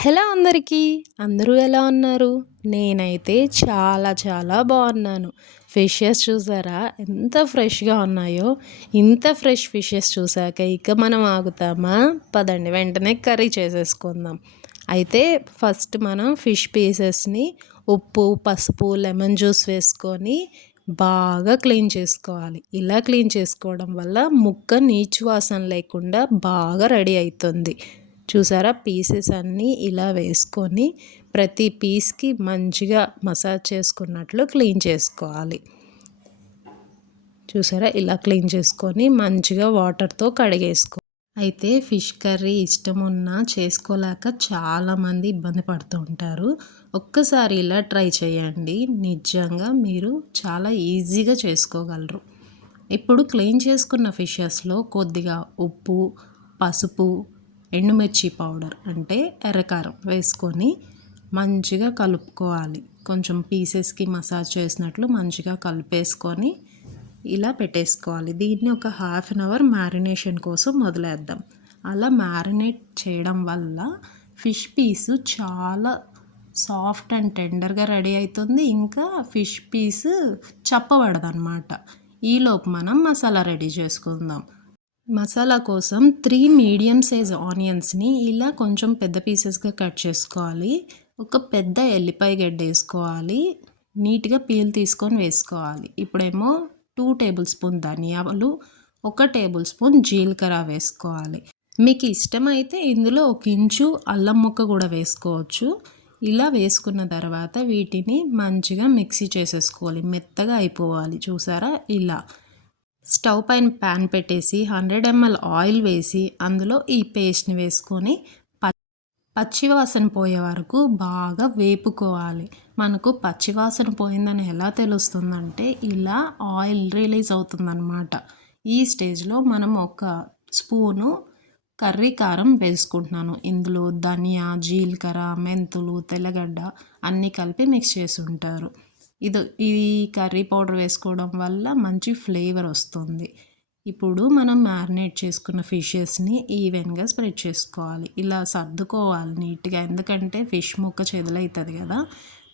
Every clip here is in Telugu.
హలో అందరికీ! అందరూ ఎలా ఉన్నారు? నేనైతే చాలా బాగున్నాను. ఫిషెస్ చూసారా ఎంత ఫ్రెష్‌గా ఉన్నాయో! ఇంత ఫ్రెష్ ఫిషెస్ చూసాక ఇక మనం ఆగుతామా? పదండి వెంటనే కర్రీ చేసేసుకుందాం. అయితే ఫస్ట్ మనం ఫిష్ పీసెస్‌ని ఉప్పు, పసుపు, లెమన్ జ్యూస్ వేసుకొని బాగా క్లీన్ చేసుకోవాలి. ఇలా క్లీన్ చేసుకోవడం వల్ల ముక్క నీచు వాసన లేకుండా బాగా రెడీ అవుతుంది. చూసారా పీసెస్ అన్నీ ఇలా వేసుకొని ప్రతి పీస్కి మంచిగా మసాజ్ చేసుకున్నట్లు క్లీన్ చేసుకోవాలి. చూసారా ఇలా క్లీన్ చేసుకొని మంచిగా వాటర్తో కడిగేసుకో. అయితే ఫిష్ కర్రీ ఇష్టం ఉన్నా చేసుకోలేక చాలామంది ఇబ్బంది పడుతూ ఉంటారు. ఒక్కసారి ఇలా ట్రై చేయండి, నిజంగా మీరు చాలా ఈజీగా చేసుకోగలరు. ఇప్పుడు క్లీన్ చేసుకున్న ఫిషెస్లో కొద్దిగా ఉప్పు, పసుపు, ఎండుమిర్చి పౌడర్ అంటే ఎర్రకారం వేసుకొని మంచిగా కలుపుకోవాలి. కొంచెం పీసెస్కి మసాజ్ చేసినట్లు మంచిగా కలిపేసుకొని ఇలా పెట్టేసుకోవాలి. దీన్ని ఒక హాఫ్ అన్ అవర్ మ్యారినేషన్ కోసం వదిలేద్దాం. అలా మ్యారినేట్ చేయడం వల్ల ఫిష్ పీసు చాలా సాఫ్ట్ అండ్ టెండర్గా రెడీ అవుతుంది. ఇంకా ఫిష్ పీసు చప్పబడదన్నమాట. ఈలోపు మనం మసాలా రెడీ చేసుకుందాం. మసాలా కోసం 3 మీడియం సైజ్ ఆనియన్స్ని ఇలా కొంచెం పెద్ద పీసెస్గా కట్ చేసుకోవాలి. ఒక పెద్ద ఎల్లిపాయ గడ్డ వేసుకోవాలి. నీట్గా పీల్ తీసుకొని వేసుకోవాలి. ఇప్పుడేమో 2 టేబుల్ స్పూన్ ధనియాలు, 1 టేబుల్ స్పూన్ జీలకర్ర వేసుకోవాలి. మీకు ఇష్టమైతే ఇందులో 1 ఇంచు అల్లం ముక్క కూడా వేసుకోవచ్చు. ఇలా వేసుకున్న తర్వాత వీటిని మంచిగా మిక్సీ చేసేసుకోవాలి. మెత్తగా అయిపోవాలి. చూసారా ఇలా. స్టవ్ పైన ప్యాన్ పెట్టేసి 100 ml ఆయిల్ వేసి అందులో ఈ పేస్ట్ని వేసుకొని పచ్చివాసన పోయే వరకు బాగా వేపుకోవాలి. మనకు పచ్చివాసన పోయిందని ఎలా తెలుస్తుందంటే ఇలా ఆయిల్ రిలీజ్ అవుతుందన్నమాట. ఈ స్టేజ్లో మనం ఒక స్పూను కర్రీ కారం వేసుకుంటున్నాను. ఇందులో ధనియా, జీలకర్ర, మెంతులు, తెల్లగడ్డ అన్నీ కలిపి మిక్స్ చేసి ఉంటారు. ఈ కర్రీ పౌడర్ వేసుకోవడం వల్ల మంచి ఫ్లేవర్ వస్తుంది. ఇప్పుడు మనం మ్యారినేట్ చేసుకున్న ఫిషెస్ని ఈవెన్గా స్ప్రెడ్ చేసుకోవాలి. ఇలా సర్దుకోవాలి నీట్గా, ఎందుకంటే ఫిష్ ముక్క చెదలవుతుంది కదా.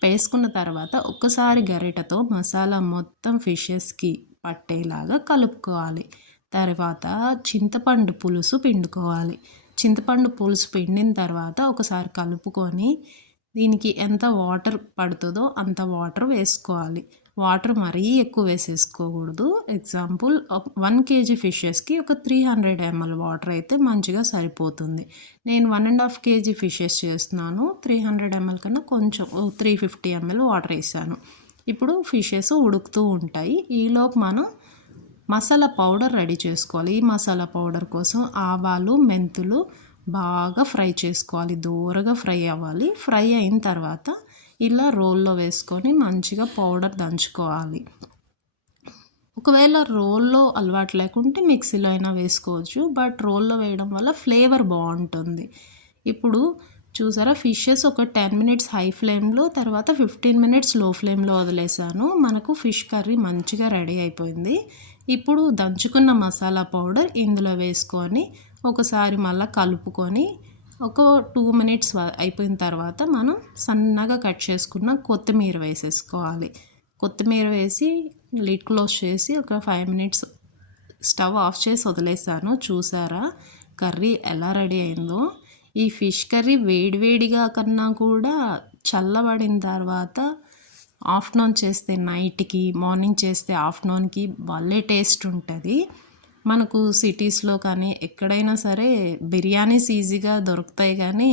వేసుకున్న తర్వాత ఒక్కసారి గరిటతో మసాలా మొత్తం ఫిషెస్కి పట్టేలాగా కలుపుకోవాలి. తర్వాత చింతపండు పులుసు పిండుకోవాలి. చింతపండు పులుసు పిండిన తర్వాత ఒకసారి కలుపుకొని దీనికి ఎంత వాటర్ పడుతుందో అంత వాటర్ వేసుకోవాలి. వాటర్ మరీ ఎక్కువ వేసేసుకోకూడదు. ఎగ్జాంపుల్ 1 kg ఫిషెస్కి ఒక 300 ml వాటర్ అయితే మంచిగా సరిపోతుంది. నేను 1.5 kg ఫిషెస్ చేస్తున్నాను. 300 ml కన్నా కొంచెం 350 ml వాటర్ వేసాను. ఇప్పుడు ఫిషెస్ ఉడుకుతూ ఉంటాయి. ఈలోపు మనం మసాలా పౌడర్ రెడీ చేసుకోవాలి. ఈ మసాలా పౌడర్ కోసం ఆవాలు, మెంతులు బాగా ఫ్రై చేసుకోవాలి. దూరగా ఫ్రై అవ్వాలి. ఫ్రై అయిన తర్వాత ఇలా రోల్లో వేసుకొని మంచిగా పౌడర్ దంచుకోవాలి. ఒకవేళ రోల్లో అలవాటు లేకుంటే మిక్సీలో అయినా వేసుకోవచ్చు. బట్ రోల్లో వేయడం వల్ల ఫ్లేవర్ బాగుంటుంది. ఇప్పుడు చూసారా ఫిషెస్ ఒక 10 మినిట్స్ హై ఫ్లేమ్లో, తర్వాత 15 మినిట్స్ లో ఫ్లేమ్లో వదిలేసాను. మనకు ఫిష్ కర్రీ మంచిగా రెడీ అయిపోయింది. ఇప్పుడు దంచుకున్న మసాలా పౌడర్ ఇందులో వేసుకొని ఒకసారి మళ్ళీ కలుపుకొని ఒక 2 మినిట్స్ అయిపోయిన తర్వాత మనం సన్నగా కట్ చేసుకున్న కొత్తిమీర వేసేసుకోవాలి. కొత్తిమీర వేసి లిడ్ క్లోజ్ చేసి ఒక 5 మినిట్స్ స్టవ్ ఆఫ్ చేసి వదిలేసాను. చూసారా కర్రీ ఎలా రెడీ అయిందో. ఈ ఫిష్ కర్రీ వేడివేడిగా కన్నా కూడా చల్లబడిన తర్వాత ఆఫ్టర్నూన్ చేస్తే నైట్కి, మార్నింగ్ చేస్తే ఆఫ్టర్నూన్కి భలే టేస్ట్ ఉంటుంది. మనకు సిటీస్లో కానీ ఎక్కడైనా సరే బిర్యానీస్ ఈజీగా దొరుకుతాయి, కానీ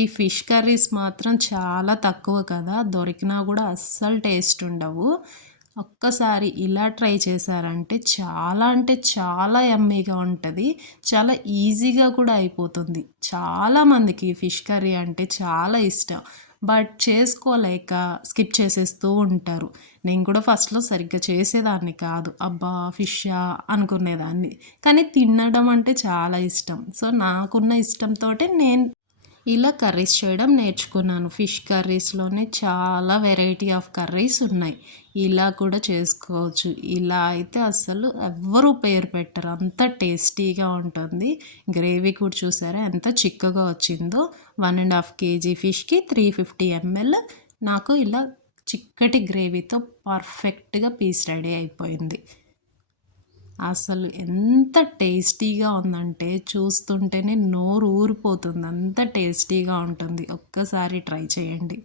ఈ ఫిష్ కర్రీస్ మాత్రం చాలా తక్కువ కదా. దొరికినా కూడా అస్సలు టేస్ట్ ఉండవు. ఒక్కసారి ఇలా ట్రై చేశారంటే చాలా అంటే చాలా యమ్మీగా ఉంటుంది. చాలా ఈజీగా కూడా అయిపోతుంది. చాలామందికి ఫిష్ కర్రీ అంటే చాలా ఇష్టం, బట్ చేసుకోలేక స్కిప్ చేసేస్తూ ఉంటారు. నేను కూడా ఫస్ట్లో సరిగ్గా చేసేదాన్ని కాదు. అబ్బా ఫిషా అనుకునేదాన్ని, కానీ తినడం అంటే చాలా ఇష్టం. సో నాకున్న ఇష్టంతో నేను ఇలా కర్రీస్ చేయడం నేర్చుకున్నాను. ఫిష్ కర్రీస్‌లోనే చాలా వెరైటీ ఆఫ్ కర్రీస్ ఉన్నాయి. ఇలా కూడా చేసుకోవచ్చు. ఇలా అయితే అస్సలు ఎవ్వరు పేరు పెట్టరు. అంత టేస్టీగా ఉంటుంది. గ్రేవీ కూడా చూసారా ఎంత చిక్కగా వచ్చిందో. 1½ కేజీ ఫిష్‌కి 350 ఎంఎల్ నాకు ఇలా చిక్కటి గ్రేవీతో పర్ఫెక్ట్‌గా పీస్ రెడీ అయిపోయింది. అసలు ఎంత టేస్టీగా ఉందంటే చూస్తుంటేనే నోరు ఊరిపోతుంది. అంత టేస్టీగా ఉంటుంది. ఒక్కసారి ట్రై చేయండి.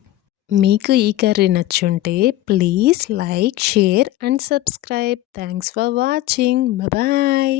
మీకు ఈ కర్రీ నచ్చుంటే please like, share and subscribe. Thanks for watching. Bye.